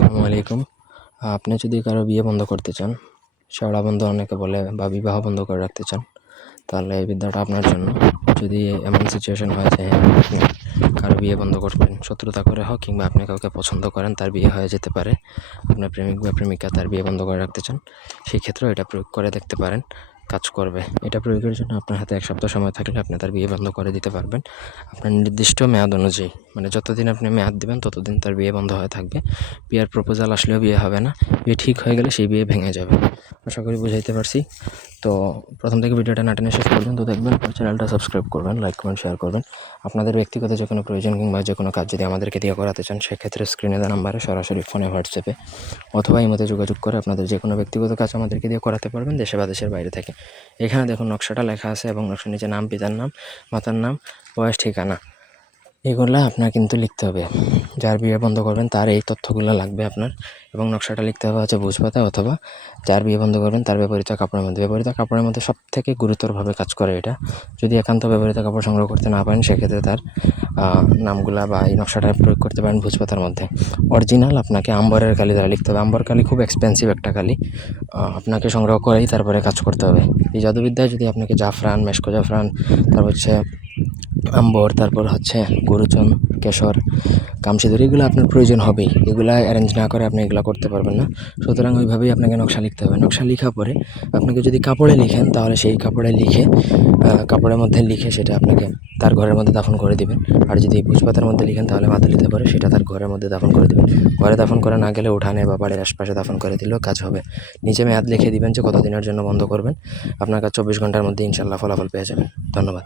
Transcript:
আসসালামু আলাইকুম। আপনি যদি কারো বিয়ে বন্ধ করতে চান, শেওড়া বন্ধ অনেকে বলে, বা বিবাহ বন্ধ করে রাখতে চান, তাহলে এই বিদ্যাটা আপনার জন্য। যদি এমন সিচুয়েশন হয় যে আপনি কারো বিয়ে বন্ধ করবেন, শত্রুতা করে হোক কিংবা আপনি কাউকে পছন্দ করেন, তার বিয়ে হয়ে যেতে পারে, আপনার প্রেমিক বা প্রেমিকা তার বিয়ে বন্ধ করে রাখতে চান, সেই ক্ষেত্রেও এটা প্রয়োগ করে দেখতে পারেন, কাজ করবে। এটা প্রয়োগের জন্য আপনার হাতে 1 সপ্তাহ সময় থাকলে আপনি তার বিয়ে বন্ধ করে দিতে পারবেন আপনার নির্দিষ্ট মেয়াদ অনুযায়ী। মানে যতদিন আপনি মেয়াদ দেবেন ততদিন তার বিয়ে বন্ধ হয়ে থাকবে। বিয়ের প্রপোজাল আসলেও বিয়ে হবে না, বিয়ে ঠিক হয়ে গেলে সেই বিয়ে ভেঙে যাবে। আশা করি বুঝাইতে পারছি। তো প্রথম থেকে ভিডিওটা না টেনে শেষ পর্যন্ত দেখবেন, চ্যানেলটা সাবস্ক্রাইব করবেন, লাইক কমেন্ট শেয়ার করবেন। আপনাদের ব্যক্তিগত যে কোনো প্রয়োজন কিংবা যে কোনো কাজ যদি আমাদেরকে দিয়ে করাতে চান, সেক্ষেত্রে স্ক্রিনে দেওয়া নাম্বারে সরাসরি ফোনে, হোয়াটসঅ্যাপে অথবা ইমোতে যোগাযোগ করে আপনাদের যে কোনো ব্যক্তিগত কাজ আমাদেরকে দিয়ে করাতে পারবেন, দেশে বা দেশের বাইরে থেকে। এখানে দেখুন নকশাটা লেখা আছে এবং নকশার নিচে নাম, পিতার নাম, মাতার নাম, বয়স, ঠিকানা, এগুলো আপনার কিন্তু লিখতে হবে। যার বিয়ে বন্ধ করবেন তার এই তথ্যগুলো লাগবে আপনার। এবং নকশাটা লিখতে হবে হচ্ছে ভোজপাতা, অথবা যার বিয়ে বন্ধ করবেন তার ব্যবহৃত কাপড়ের মধ্যে। ব্যবহৃত কাপড়ের মধ্যে সবথেকে গুরুতরভাবে কাজ করে এটা। যদি একান্ত ব্যবহৃত কাপড় সংগ্রহ করতে না পারেন, সেক্ষেত্রে তার নামগুলা বা এই নকশাটা প্রয়োগ করতে পারেন ভোজপাতার মধ্যে। অরিজিনাল আপনাকে আম্বরের কালি দ্বারা লিখতে হবে। আম্বর কালি খুব এক্সপেন্সিভ একটা কালি, আপনাকে সংগ্রহ করেই তারপরে কাজ করতে হবে। এই জাদুবিদ্যায় যদি আপনাকে জাফরান, মেশকো জাফরান, তারপর হচ্ছে আম্বর, তারপর হচ্ছে গুরুচন, কেশর, কামসিঁদুর, এগুলো আপনার প্রয়োজন হবেই। এগুলা অ্যারেঞ্জ না করে আপনি এগুলো করতে পারবেন না। সুতরাং ওইভাবেই আপনাকে নকশা লিখতে হবে। নকশা লেখার পরে আপনাকে যদি কাপড়ে লিখেন, তাহলে সেই কাপড়ে লিখে কাপড়ের মধ্যে লিখে সেটা আপনাকে তার ঘরের মধ্যে দাফন করে দিবেন। আর যদি ভোজপাতার মধ্যে লিখেন, তাহলে মাদুলিতে পরে সেটা তার ঘরের মধ্যে দাফন করে দিবেন। ঘরে দাফন করা না গেলে উঠানে বা বাড়ির আশপাশে দাফন করে দিলেও কাজ হবে। নিচে মেয়াদ লিখে দিবেন যে কতদিনের জন্য বন্ধ করবেন। আপনার কাছে 24 ঘন্টার মধ্যে ইনশাল্লাহ ফলাফল পেয়ে যাবেন। ধন্যবাদ।